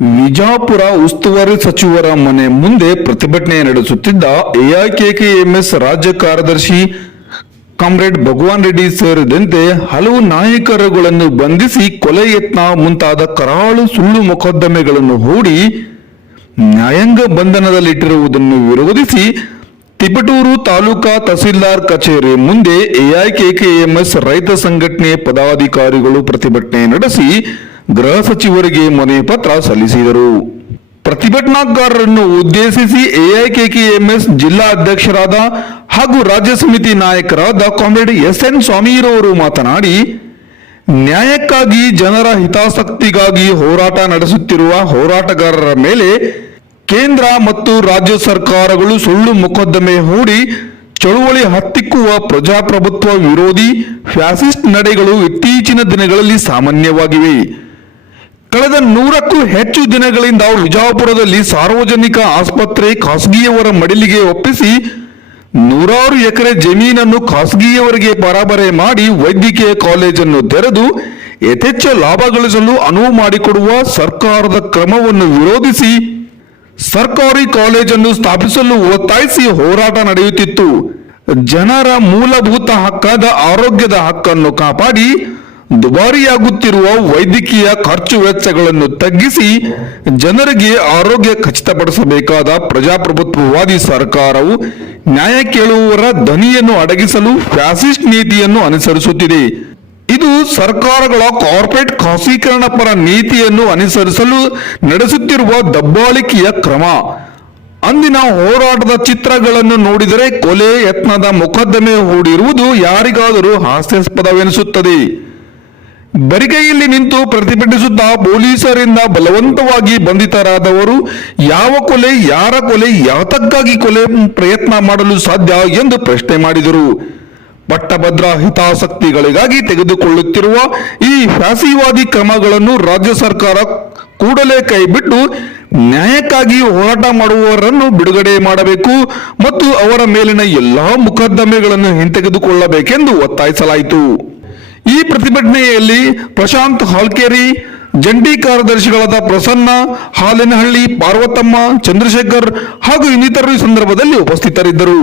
ವಿಜಾಪುರ ಉಸ್ತುವಾರಿ ಸಚಿವರ ಮನೆ ಮುಂದೆ ಪ್ರತಿಭಟನೆ ನಡೆಸುತ್ತಿದ್ದ ಎಐಕೆಕೆಎಂಎಸ್ ರಾಜ್ಯ ಕಾರ್ಯದರ್ಶಿ ಕಾಮ್ರೇಡ್ ಭಗವಾನ್ ರೆಡ್ಡಿ ಸೇರಿದಂತೆ ಹಲವು ನಾಯಕರುಗಳನ್ನು ಬಂಧಿಸಿ ಕೊಲೆ ಯತ್ನ ಮುಂತಾದ ಕರಾಳು ಸುಳ್ಳು ಮೊಕದ್ದಮೆಗಳನ್ನು ಹೂಡಿ ನ್ಯಾಯಾಂಗ ಬಂಧನದಲ್ಲಿಟ್ಟಿರುವುದನ್ನು ವಿರೋಧಿಸಿ ತಿಪಟೂರು ತಾಲೂಕಾ ತಹಸೀಲ್ದಾರ್ ಕಚೇರಿ ಮುಂದೆ ಎಐಕೆಕೆಎಂಎಸ್ ರೈತ ಸಂಘಟನೆ ಪದಾಧಿಕಾರಿಗಳು ಪ್ರತಿಭಟನೆ ನಡೆಸಿ ಗೃಹ ಸಚಿವರಿಗೆ ಮನವಿ ಪತ್ರ ಸಲ್ಲಿಸಿದರು. ಪ್ರತಿಭಟನಾಕಾರರನ್ನು ಉದ್ದೇಶಿಸಿ ಎಐಕೆಕೆಎಂಎಸ್ ಜಿಲ್ಲಾ ಅಧ್ಯಕ್ಷರಾದ ಹಾಗೂ ರಾಜ್ಯ ಸಮಿತಿ ನಾಯಕರಾದ ಕಾಮ್ರೇಡ್ ಎಸ್.ಎನ್. ಸ್ವಾಮಿರವರು ಮಾತನಾಡಿ, ನ್ಯಾಯಕ್ಕಾಗಿ ಜನರ ಹಿತಾಸಕ್ತಿಗಾಗಿ ಹೋರಾಟ ನಡೆಸುತ್ತಿರುವ ಹೋರಾಟಗಾರರ ಮೇಲೆ ಕೇಂದ್ರ ಮತ್ತು ರಾಜ್ಯ ಸರ್ಕಾರಗಳು ಸುಳ್ಳು ಮೊಕದ್ದಮೆ ಹೂಡಿ ಚಳುವಳಿ ಹತ್ತಿಕ್ಕುವ ಪ್ರಜಾಪ್ರಭುತ್ವ ವಿರೋಧಿ ಫ್ಯಾಸಿಸ್ಟ್ ನಡೆಗಳು ಇತ್ತೀಚಿನ ದಿನಗಳಲ್ಲಿ ಸಾಮಾನ್ಯವಾಗಿವೆ. ಕಳೆದ 100ಕ್ಕೂ ಹೆಚ್ಚು ದಿನಗಳಿಂದ ವಿಜಾಪುರದಲ್ಲಿ ಸಾರ್ವಜನಿಕ ಆಸ್ಪತ್ರೆ ಖಾಸಗಿಯವರ ಮಡಿಲಿಗೆ ಒಪ್ಪಿಸಿ 100 ಎಕರೆ ಜಮೀನನ್ನು ಖಾಸಗಿಯವರಿಗೆ ಪರಬರೆ ಮಾಡಿ ವೈದ್ಯಕೀಯ ಕಾಲೇಜನ್ನು ತೆರೆದು ಯಥೇಚ್ಛ ಲಾಭ ಗಳಿಸಲು ಅನುವು ಮಾಡಿಕೊಡುವ ಸರ್ಕಾರದ ಕ್ರಮವನ್ನು ವಿರೋಧಿಸಿ ಸರ್ಕಾರಿ ಕಾಲೇಜನ್ನು ಸ್ಥಾಪಿಸಲು ಒತ್ತಾಯಿಸಿ ಹೋರಾಟ ನಡೆಯುತ್ತಿತ್ತು. ಜನರ ಮೂಲಭೂತ ಹಕ್ಕಾದ ಆರೋಗ್ಯದ ಹಕ್ಕನ್ನು ಕಾಪಾಡಿ ದುಬಾರಿಯಾಗುತ್ತಿರುವ ವೈದ್ಯಕೀಯ ಖರ್ಚು ವೆಚ್ಚಗಳನ್ನು ತಗ್ಗಿಸಿ ಜನರಿಗೆ ಆರೋಗ್ಯ ಖಚಿತಪಡಿಸಬೇಕಾದ ಪ್ರಜಾಪ್ರಭುತ್ವವಾದಿ ಸರ್ಕಾರವು ನ್ಯಾಯ ಕೇಳುವವರ ಧ್ವನಿಯನ್ನು ಅಡಗಿಸಲು ಫ್ಯಾಸಿಸ್ಟ್ ನೀತಿಯನ್ನು ಅನುಸರಿಸುತ್ತಿದೆ. ಇದು ಸರ್ಕಾರಗಳ ಕಾರ್ಪೊರೇಟ್ ಖಾಸಗೀಕರಣ ಪರ ನೀತಿಯನ್ನು ಅನುಸರಿಸಲು ನಡೆಸುತ್ತಿರುವ ದಬ್ಬಾಳಿಕೆಯ ಕ್ರಮ. ಅಂದಿನ ಹೋರಾಟದ ಚಿತ್ರಗಳನ್ನು ನೋಡಿದರೆ ಕೊಲೆ ಯತ್ನದ ಮೊಕದ್ದಮೆ ಹೂಡಿರುವುದು ಯಾರಿಗಾದರೂ ಹಾಸ್ಯಾಸ್ಪದವೆನಿಸುತ್ತದೆ. ಬರಿಗೈಯಲ್ಲಿ ನಿಂತು ಪ್ರತಿಭಟಿಸುತ್ತಾ ಪೊಲೀಸರಿಂದ ಬಲವಂತವಾಗಿ ಬಂಧಿತರಾದವರು ಯಾವ ಕೊಲೆ, ಯಾರ ಕೊಲೆ, ಯಾತಕ್ಕಾಗಿ ಕೊಲೆ ಪ್ರಯತ್ನ ಮಾಡಲು ಸಾಧ್ಯ ಎಂದು ಪ್ರಶ್ನೆ ಮಾಡಿದರು. ಪಟ್ಟಭದ್ರ ಹಿತಾಸಕ್ತಿಗಳಿಗಾಗಿ ತೆಗೆದುಕೊಳ್ಳುತ್ತಿರುವ ಈ ಫ್ಯಾಸಿವಾದಿ ಕ್ರಮಗಳನ್ನು ರಾಜ್ಯ ಸರ್ಕಾರ ಕೂಡಲೇ ಕೈಬಿಟ್ಟು ನ್ಯಾಯಕ್ಕಾಗಿ ಹೋರಾಟ ಮಾಡುವವರನ್ನು ಬಿಡುಗಡೆ ಮಾಡಬೇಕು ಮತ್ತು ಅವರ ಮೇಲಿನ ಎಲ್ಲಾ ಮೊಕದ್ದಮೆಗಳನ್ನು ಹಿಂತೆಗೆದುಕೊಳ್ಳಬೇಕೆಂದು ಒತ್ತಾಯಿಸಲಾಯಿತು. ಈ ಪ್ರತಿಭಟನೆಯಲ್ಲಿ ಪ್ರಶಾಂತ್ ಹಾಲ್ಕೇರಿ, ಜಂಟಿ ಕಾರ್ಯದರ್ಶಿಗಳಾದ ಪ್ರಸನ್ನ, ಹಾಲಿನಹಳ್ಳಿ, ಪಾರ್ವತಮ್ಮ, ಚಂದ್ರಶೇಖರ್ ಹಾಗೂ ಇನ್ನಿತರರು ಈ ಸಂದರ್ಭದಲ್ಲಿ ಉಪಸ್ಥಿತರಿದ್ದರು.